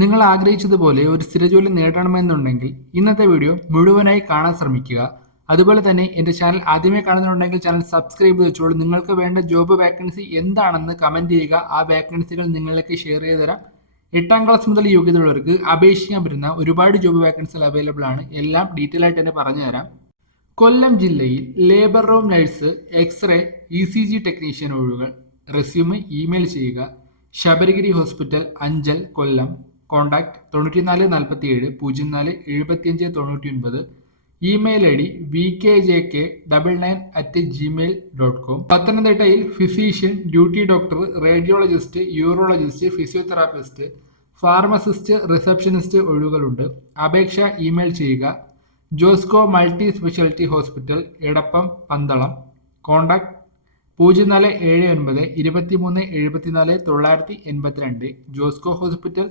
നിങ്ങൾ ആഗ്രഹിച്ചതുപോലെ ഒരു സ്ഥിരജോലി നേടണമെന്നുണ്ടെങ്കിൽ ഇന്നത്തെ വീഡിയോ മുഴുവനായി കാണാൻ ശ്രമിക്കുക. അതുപോലെ തന്നെ എൻ്റെ ചാനൽ ആദ്യമേ കാണുന്നുണ്ടെങ്കിൽ ചാനൽ സബ്സ്ക്രൈബ് ചെയ്ത് വെച്ചോളൂ. നിങ്ങൾക്ക് വേണ്ട ജോബ് വാക്കൻസി എന്താണെന്ന് കമൻറ്റ് ചെയ്യുക. ആ വാക്കൻസികൾ നിങ്ങളിലേക്ക് ഷെയർ ചെയ്ത് തരാം. 8ാം ക്ലാസ് മുതൽ യോഗ്യതയുള്ളവർക്ക് അപേക്ഷിക്കാൻ പറ്റുന്ന ഒരുപാട് ജോബ് വാക്കൻസികൾ അവൈലബിൾ ആണ്. എല്ലാം ഡീറ്റെയിൽ ആയിട്ട് തന്നെ പറഞ്ഞു തരാം. കൊല്ലം ജില്ലയിൽ labour room nurse, x-ray, ECG technician ഒഴിവുകൾ. റെസ്യൂമ് ഇമെയിൽ ചെയ്യുക. Sabarigiri hospital, Anchal, Kollam. Contact 94 47 04 75 99. Email ID vkjk99@gmail.com. പത്തനംതിട്ടയിൽ physician, duty doctor, radiologist, urologist, physiotherapist, pharmacist, receptionist ഒഴിവുകളുണ്ട്. അപേക്ഷ ഇമെയിൽ ചെയ്യുക. Josco multi speciality hospital, Edappon, Pandalam. Contact 0479 23 74 982. Josco hospital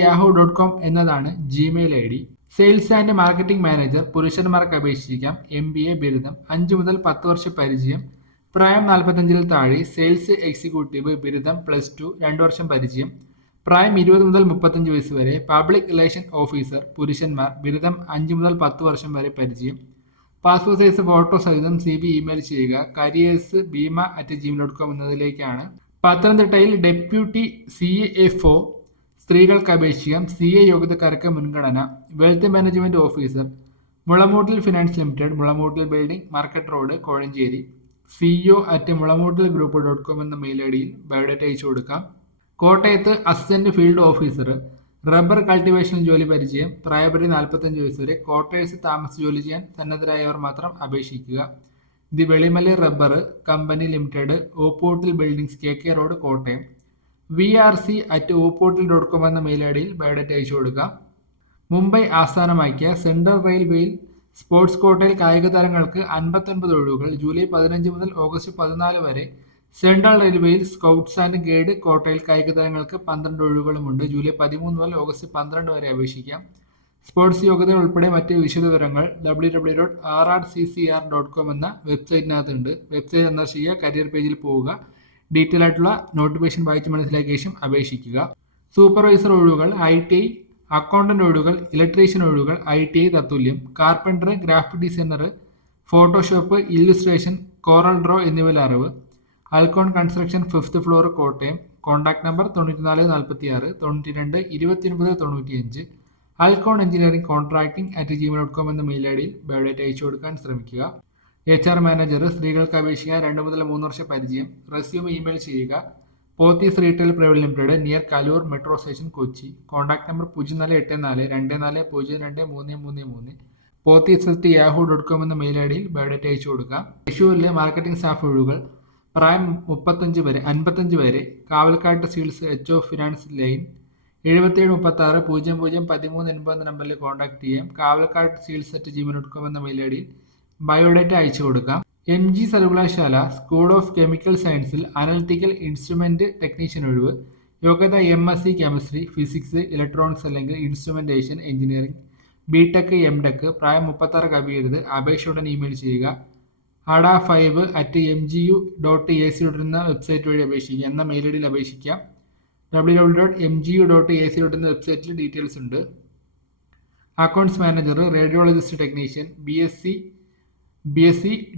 @yahoo.com എന്നതാണ് Gmail ID. Sales and marketing manager പുരുഷന്മാർക്ക് അപേക്ഷിക്കാം. MBA ബിരുദം, 5 മുതൽ 10 വർഷ പരിചയം, പ്രായം 45-ൽ താഴെ. സെയിൽസ് എക്സിക്യൂട്ടീവ് ബിരുദം, +2, 2 വർഷം പരിചയം, പ്രായം 20 മുതൽ 35 വയസ്സ് വരെ. പബ്ലിക് റിലേഷൻ ഓഫീസർ പുരുഷന്മാർ, ബിരുദം, 5 മുതൽ 10 വർഷം വരെ പരിചയം. പാസ്പോർട്ട് സൈസ് ഫോട്ടോ സഹിതം CV ഇമെയിൽ ചെയ്യുക. careers@bima@gmail.com എന്നതിലേക്കാണ്. പത്തനംതിട്ടയിൽ ഡെപ്യൂട്ടി CFO സ്ത്രീകൾക്ക് അപേക്ഷിക്കാം. CA യോഗ്യതക്കാർക്ക് മുൻഗണന. Wealth management officer, Mulamoottil finance limited, Mulamoottil building, market road, Kozhencherry. CEO@mulamootilgroup.com എന്ന മെയിൽ IDയിൽ ബയോഡേറ്റ അയച്ചു കൊടുക്കാം. കോട്ടയത്ത് assistant field officer, rubber cultivation ജോലി പരിചയം, പ്രായപരിധി 45 വയസ്സ് വരെ. ക്വാർട്ടേഴ്സ് താമസ ജോലി ചെയ്യാൻ സന്നദ്ധരായവർ മാത്രം അപേക്ഷിക്കുക. The Velimala rubber company limited, ഓപ്പോട്ടിൽ buildings, KK road, Kottayam. VRC@ooportal.com എന്ന മെയിൽ IDയിൽ ബയോഡേറ്റ അയച്ചു കൊടുക്കാം. മുംബൈ ആസ്ഥാനമാക്കിയ സെൻട്രൽ റെയിൽവേയിൽ സ്പോർട്സ് കോട്ടയിൽ കായിക താരങ്ങൾക്ക് 59 ഒഴിവുകൾ. ജൂലൈ 15 മുതൽ ഓഗസ്റ്റ് 14 വരെ. സെൻട്രൽ റെയിൽവേയിൽ സ്കൗട്ട്സ് ആൻഡ് ഗൈഡ് കോട്ടയിൽ കായിക താരങ്ങൾക്ക് 12 ഒഴിവുകളുമുണ്ട്. ജൂലൈ 13 മുതൽ ഓഗസ്റ്റ് 12 വരെ അപേക്ഷിക്കാം. സ്പോർട്സ് യോഗ്യതകൾ ഉൾപ്പെടെ മറ്റ് വിശദവിവരങ്ങൾ www.rrccr.com എന്ന വെബ്സൈറ്റിനകത്തുണ്ട്. വെബ്സൈറ്റ് സന്ദർശിക്കുക. കരിയർ പേജിൽ പോവുക. ഡീറ്റെയിൽ ആയിട്ടുള്ള നോട്ടിഫിക്കേഷൻ വായിച്ച് മനസ്സിലാക്കിയ ശേഷം അപേക്ഷിക്കുക. സൂപ്പർവൈസർ ഒഴിവുകൾ, ITI അക്കൗണ്ടന്റ് ഒഴിവുകൾ, ഇലക്ട്രീഷ്യൻ ഒഴിവുകൾ, ITI തത്തുല്യം. Carpenter, graphic designer, Photoshop, illustration, Corel draw എന്നിവയിൽ അറിവ്. Alcon construction, 5th floor, Kottayam. Contact number 94 46 92 29 95. Alcon engineering contracting @gmail.com എന്ന മെയിൽ IDയിൽ ബയോഡേറ്റ അയച്ചു കൊടുക്കാൻ ശ്രമിക്കുക. HR മാനേജർ, സ്ത്രീകൾക്ക് അപേക്ഷിക്കാൻ 2 മുതൽ 3 വർഷ പരിചയം. റെസ്യൂം ഇമെയിൽ ചെയ്യുക. Pothys retail private limited, near Kaloor metro station, Kochi. Contact number 0484 24 02 333. pothis@yahoo.com എന്ന മെയിൽ IDയിൽ ബയോഡേറ്റ അയച്ചു കൊടുക്കാം. തൃശ്ശൂരിലെ മാർക്കറ്റിംഗ് സ്റ്റാഫ് ഒഴിവുകൾ. പ്രായം 55 വരെ. കാവൽക്കാട്ട് സീൽസ് HO ഫിനാൻസ് ലൈൻ, 77 36 00 13 80 എന്ന നമ്പറിൽ കോൺടാക്ട് ചെയ്യാം. കാവൽക്കാട്ട് സീൽസ്@gmail.com എന്ന മെയിൽ IDയിൽ ബയോഡേറ്റ അയച്ചു കൊടുക്കാം. MG സർവകലാശാല സ്കൂൾ ഓഫ് കെമിക്കൽ സയൻസിൽ അനലിറ്റിക്കൽ ഇൻസ്ട്രുമെന്റ് ടെക്നീഷ്യൻ ഒഴിവ്. യോഗ്യത MSc കെമിസ്ട്രി, ഫിസിക്സ്, ഇലക്ട്രോണിക്സ് അല്ലെങ്കിൽ ഇൻസ്ട്രുമെന്റേഷൻ എഞ്ചിനീയറിംഗ്, BTech, MTech. പ്രായം 36 കവിയരുത്. അപേക്ഷ ഉടൻ ഇമെയിൽ ചെയ്യുക. ada5@mgu.ac എന്ന വെബ്സൈറ്റ് വഴി അപേക്ഷിക്കുക എന്ന മെയിൽ IDയിൽ അപേക്ഷിക്കാം. www.mgu.ac എന്ന വെബ്സൈറ്റിൽ ഡീറ്റെയിൽസ് ഉണ്ട്. Accounts manager, radiologist technician, BSc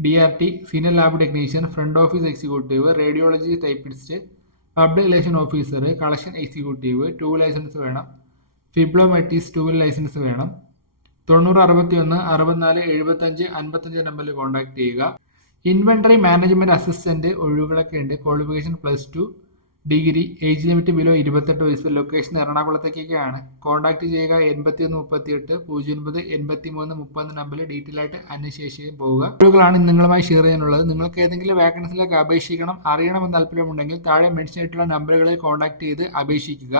DRT, senior lab technician, front office executive, radiology typist, public relation officer, collection executive. 2 licence വേണം. ഫിബ്ലോമെറ്റിസ് 2 ലൈസൻസ് വേണം. 90 61 64 75 55 നമ്പറിൽ കോൺടാക്ട് ചെയ്യുക. ഇൻവെന്ററി മാനേജ്മെന്റ് അസിസ്റ്റന്റ് ഒഴിവുകളൊക്കെ ഉണ്ട്. Qualification +2 degree. Age limit below 28 വയസ്സ്. Location എറണാകുളത്തേക്കൊക്കെയാണ്. Contact ചെയ്യുക 81 38 09 83 30 നമ്പറിൽ detail ആയിട്ട് അന്വേഷിച്ച് പോവുക. ഒഴിവുകളാണ് നിങ്ങളുമായി ഷെയർ ചെയ്യാനുള്ളത്. നിങ്ങൾക്ക് ഏതെങ്കിലും വാക്കൻസിയിലേക്ക് അപേക്ഷിക്കണം, അറിയണമെന്ന് താല്പര്യമുണ്ടെങ്കിൽ താഴെ മെൻഷൻ ആയിട്ടുള്ള നമ്പറുകളിൽ കോൺടാക്ട് ചെയ്ത് അപേക്ഷിക്കുക.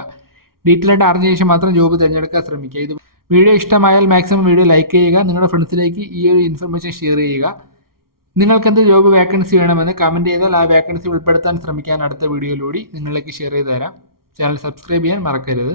ഡീറ്റെയിൽ ആയിട്ട് അറിഞ്ഞ ശേഷം മാത്രം ജോബ് തിരഞ്ഞെടുക്കാൻ ശ്രമിക്കുക. ഇത് വീഡിയോ ഇഷ്ടമായാൽ മാക്സിമം വീഡിയോ ലൈക്ക് ചെയ്യുക. നിങ്ങളുടെ ഫ്രണ്ട്സിലേക്ക് ഈ ഒരു ഇൻഫർമേഷൻ ഷെയർ ചെയ്യുക. നിങ്ങൾക്ക് എന്ത് ജോബ് വാക്കൻസി വേണമെന്ന് കമൻറ്റ് ചെയ്താൽ ആ വാക്കൻസി ഉൾപ്പെടുത്താൻ ശ്രമിക്കാൻ അടുത്ത വീഡിയോയിലൂടെ നിങ്ങളിലേക്ക് ഷെയർ ചെയ്ത് തരാം. ചാനൽ സബ്സ്ക്രൈബ് ചെയ്യാൻ മറക്കരുത്.